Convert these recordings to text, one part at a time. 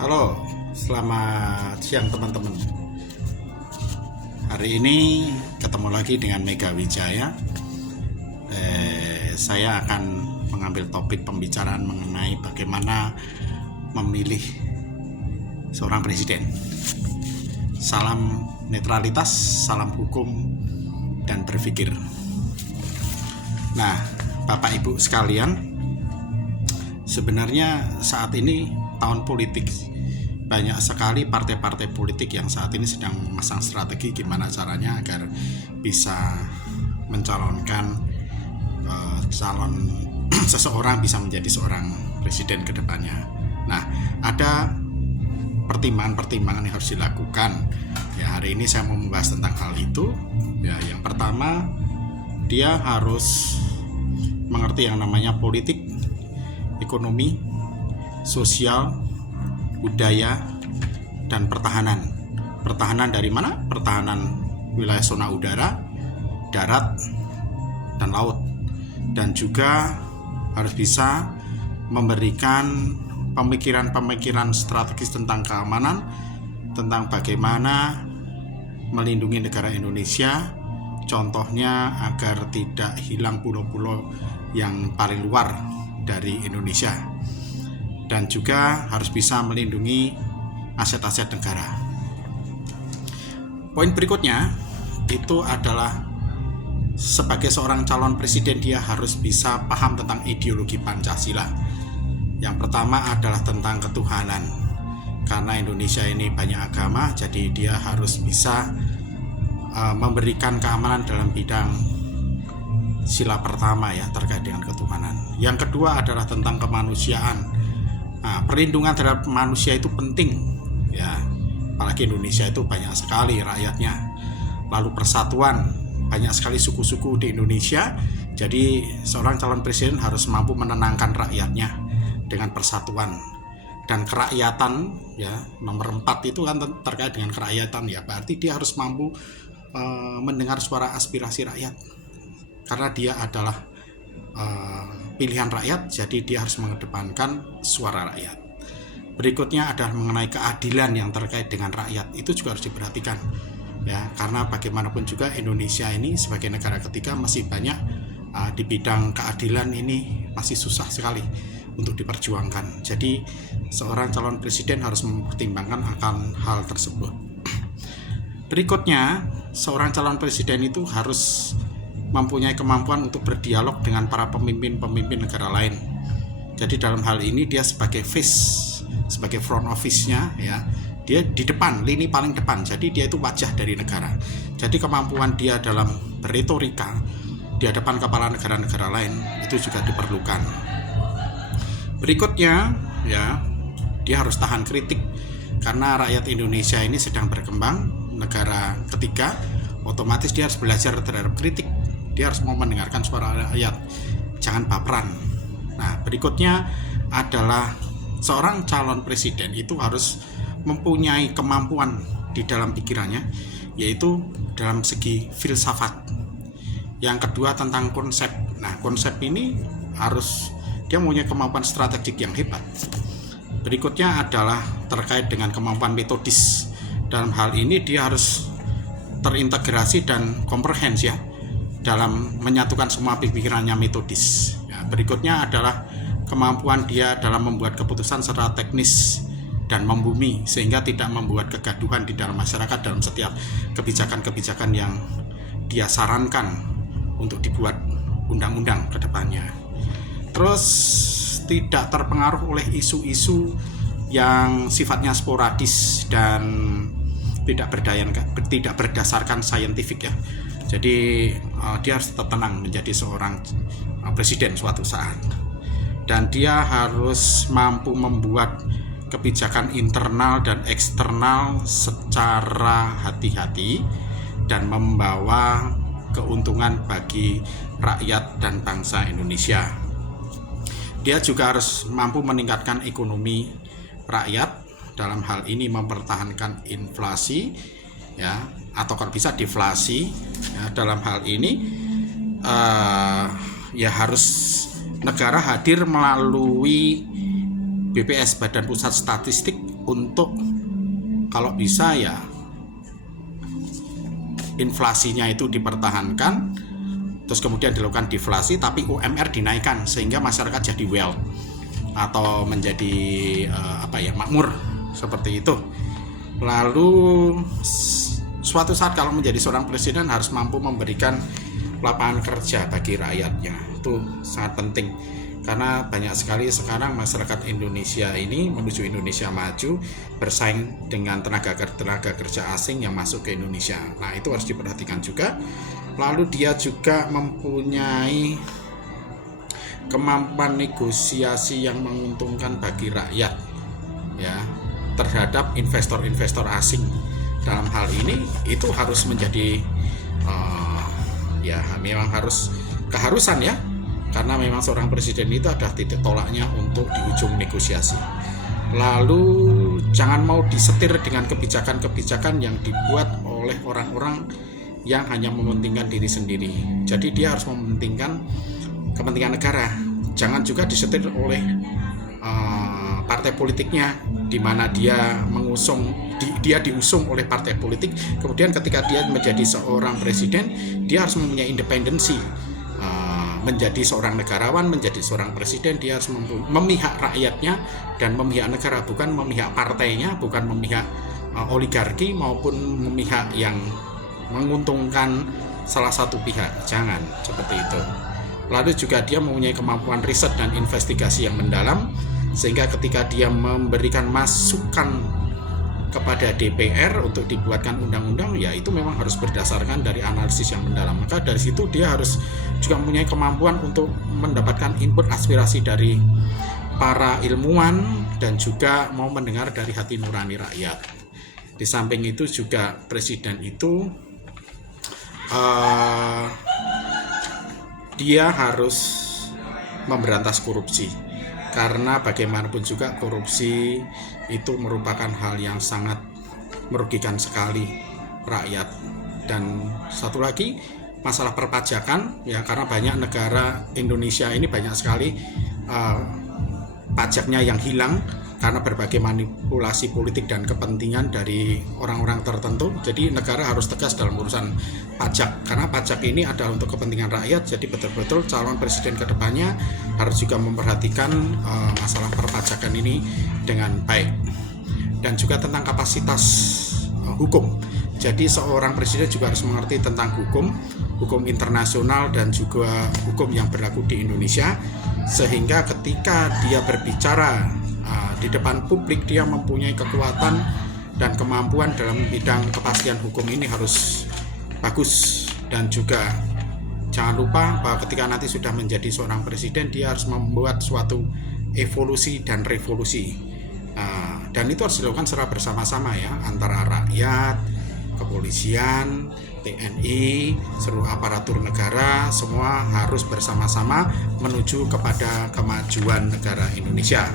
Halo, selamat siang teman-teman. Hari ini ketemu lagi dengan Mega Wijaya. Saya akan mengambil topik pembicaraan mengenai bagaimana memilih seorang presiden. Salam netralitas, salam hukum, dan berpikir. Nah, Bapak Ibu sekalian, sebenarnya saat ini tahun politik, banyak sekali partai-partai politik yang saat ini sedang memasang strategi gimana caranya agar bisa mencalonkan calon seseorang bisa menjadi seorang presiden ke depannya. Nah, ada pertimbangan-pertimbangan yang harus dilakukan. Ya, hari ini saya mau membahas tentang hal itu. Ya, yang pertama, dia harus mengerti yang namanya politik, ekonomi, sosial, budaya, dan pertahanan. Pertahanan dari mana? Pertahanan wilayah zona udara, darat, dan laut. Dan juga harus bisa memberikan pemikiran-pemikiran strategis tentang keamanan, tentang bagaimana melindungi negara Indonesia, contohnya agar tidak hilang pulau-pulau yang paling luar dari Indonesia. Dan juga harus bisa melindungi aset-aset negara. Poin berikutnya itu adalah sebagai seorang calon presiden dia harus bisa paham tentang ideologi Pancasila. Yang pertama adalah tentang ketuhanan. Karena Indonesia ini banyak agama, jadi dia harus bisa memberikan keamanan dalam bidang sila pertama ya, terkait dengan ketuhanan. Yang kedua adalah tentang kemanusiaan. Nah, perlindungan terhadap manusia itu penting ya, apalagi Indonesia itu banyak sekali rakyatnya. Lalu persatuan, banyak sekali suku-suku di Indonesia, jadi seorang calon presiden harus mampu menenangkan rakyatnya dengan persatuan dan kerakyatan ya. Nomor 4 itu kan terkait dengan kerakyatan ya, berarti dia harus mampu mendengar suara aspirasi rakyat karena dia adalah pilihan rakyat, jadi dia harus mengedepankan suara rakyat. Berikutnya adalah mengenai keadilan yang terkait dengan rakyat, itu juga harus diperhatikan ya, karena bagaimanapun juga Indonesia ini sebagai negara ketiga masih banyak di bidang keadilan ini masih susah sekali untuk diperjuangkan. Jadi seorang calon presiden harus mempertimbangkan akan hal tersebut. Berikutnya, seorang calon presiden itu harus mempunyai kemampuan untuk berdialog dengan para pemimpin-pemimpin negara lain. Jadi dalam hal ini dia sebagai face, sebagai front office-nya ya, dia di depan, lini paling depan. Jadi dia itu wajah dari negara. Jadi kemampuan dia dalam berretorika di hadapan kepala negara-negara lain itu juga diperlukan. Berikutnya ya, dia harus tahan kritik karena rakyat Indonesia ini sedang berkembang, negara ketiga, otomatis dia harus belajar terhadap kritik. Dia harus mau mendengarkan suara rakyat, jangan baperan. Nah, berikutnya adalah seorang calon presiden itu harus mempunyai kemampuan di dalam pikirannya, yaitu dalam segi filsafat. Yang kedua tentang konsep. Nah, konsep ini harus dia mempunyai kemampuan strategik yang hebat. Berikutnya adalah terkait dengan kemampuan metodis. Dalam hal ini dia harus terintegrasi dan komprehens ya, dalam menyatukan semua pikirannya metodis. Ya, berikutnya adalah kemampuan dia dalam membuat keputusan secara teknis dan membumi sehingga tidak membuat kegaduhan di dalam masyarakat dalam setiap kebijakan-kebijakan yang dia sarankan untuk dibuat undang-undang ke depannya. Terus tidak terpengaruh oleh isu-isu yang sifatnya sporadis dan tidak berdasarkan saintifik ya. Jadi dia harus tetap tenang menjadi seorang presiden suatu saat. Dan dia harus mampu membuat kebijakan internal dan eksternal secara hati-hati dan membawa keuntungan bagi rakyat dan bangsa Indonesia. Dia juga harus mampu meningkatkan ekonomi rakyat, dalam hal ini mempertahankan inflasi ya, atau kalau bisa deflasi ya. Dalam hal ini ya harus negara hadir melalui BPS Badan Pusat Statistik untuk kalau bisa ya inflasinya itu dipertahankan, terus kemudian dilakukan deflasi, tapi UMR dinaikkan sehingga masyarakat jadi well atau menjadi makmur seperti itu. Lalu suatu saat kalau menjadi seorang presiden harus mampu memberikan lapangan kerja bagi rakyatnya. Itu sangat penting karena banyak sekali sekarang masyarakat Indonesia ini menuju Indonesia maju bersaing dengan tenaga kerja asing yang masuk ke Indonesia. Nah, itu harus diperhatikan juga. Lalu dia juga mempunyai kemampuan negosiasi yang menguntungkan bagi rakyat ya terhadap investor-investor asing. Dalam hal ini itu harus menjadi memang harus keharusan ya, karena memang seorang presiden itu adalah titik tolaknya untuk di ujung negosiasi. Lalu jangan mau disetir dengan kebijakan-kebijakan yang dibuat oleh orang-orang yang hanya mementingkan diri sendiri. Jadi dia harus mementingkan kepentingan negara. Jangan juga disetir oleh partai politiknya, di mana dia diusung oleh partai politik. Kemudian ketika dia menjadi seorang presiden, dia harus mempunyai independensi. Menjadi seorang negarawan, menjadi seorang presiden, dia harus memihak rakyatnya dan memihak negara, bukan memihak partainya, bukan memihak oligarki maupun memihak yang menguntungkan salah satu pihak. Jangan seperti itu. Lalu juga dia mempunyai kemampuan riset dan investigasi yang mendalam, sehingga ketika dia memberikan masukan kepada DPR untuk dibuatkan undang-undang, ya itu memang harus berdasarkan dari analisis yang mendalam. Maka dari situ dia harus juga mempunyai kemampuan untuk mendapatkan input aspirasi dari para ilmuwan dan juga mau mendengar dari hati nurani rakyat. Di samping itu juga presiden itu dia harus memberantas korupsi. Karena bagaimanapun juga korupsi itu merupakan hal yang sangat merugikan sekali rakyat. Dan satu lagi masalah perpajakan ya, karena banyak negara Indonesia ini banyak sekali pajaknya yang hilang karena berbagai manipulasi politik dan kepentingan dari orang-orang tertentu. Jadi negara harus tegas dalam urusan pajak, karena pajak ini adalah untuk kepentingan rakyat. Jadi betul-betul calon presiden kedepannya harus juga memperhatikan masalah perpajakan ini dengan baik. Dan juga tentang kapasitas hukum. Jadi seorang presiden juga harus mengerti tentang hukum internasional dan juga hukum yang berlaku di Indonesia, sehingga ketika dia berbicara di depan publik, dia mempunyai kekuatan dan kemampuan dalam bidang kepastian hukum ini harus bagus. Dan juga jangan lupa bahwa ketika nanti sudah menjadi seorang presiden, dia harus membuat suatu evolusi dan revolusi, dan itu harus dilakukan secara bersama-sama ya, antara rakyat, kepolisian, TNI, seluruh aparatur negara, semua harus bersama-sama menuju kepada kemajuan negara Indonesia.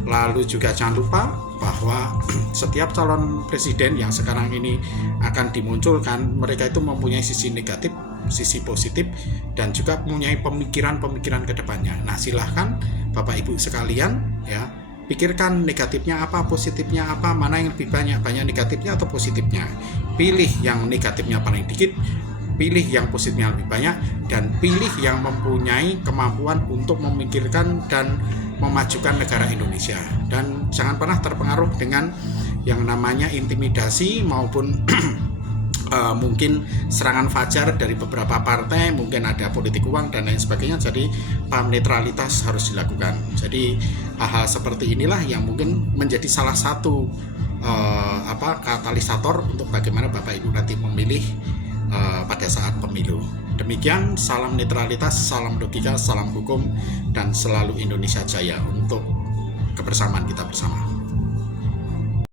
Lalu juga jangan lupa bahwa setiap calon presiden yang sekarang ini akan dimunculkan, mereka itu mempunyai sisi negatif, sisi positif, dan juga mempunyai pemikiran-pemikiran ke depannya. Nah, silahkan Bapak Ibu sekalian ya, pikirkan negatifnya apa, positifnya apa, mana yang lebih banyak negatifnya atau positifnya. Pilih yang negatifnya paling dikit, pilih yang positifnya lebih banyak, dan pilih yang mempunyai kemampuan untuk memikirkan dan memajukan negara Indonesia. Dan jangan pernah terpengaruh dengan yang namanya intimidasi maupun mungkin serangan fajar dari beberapa partai, mungkin ada politik uang dan lain sebagainya. Jadi paham netralitas harus dilakukan. Jadi hal-hal seperti inilah yang mungkin menjadi salah satu katalisator untuk bagaimana Bapak Ibu nanti memilih pada saat pemilu. Demikian, salam netralitas, salam logika, salam hukum, dan selalu Indonesia Jaya untuk kebersamaan kita bersama.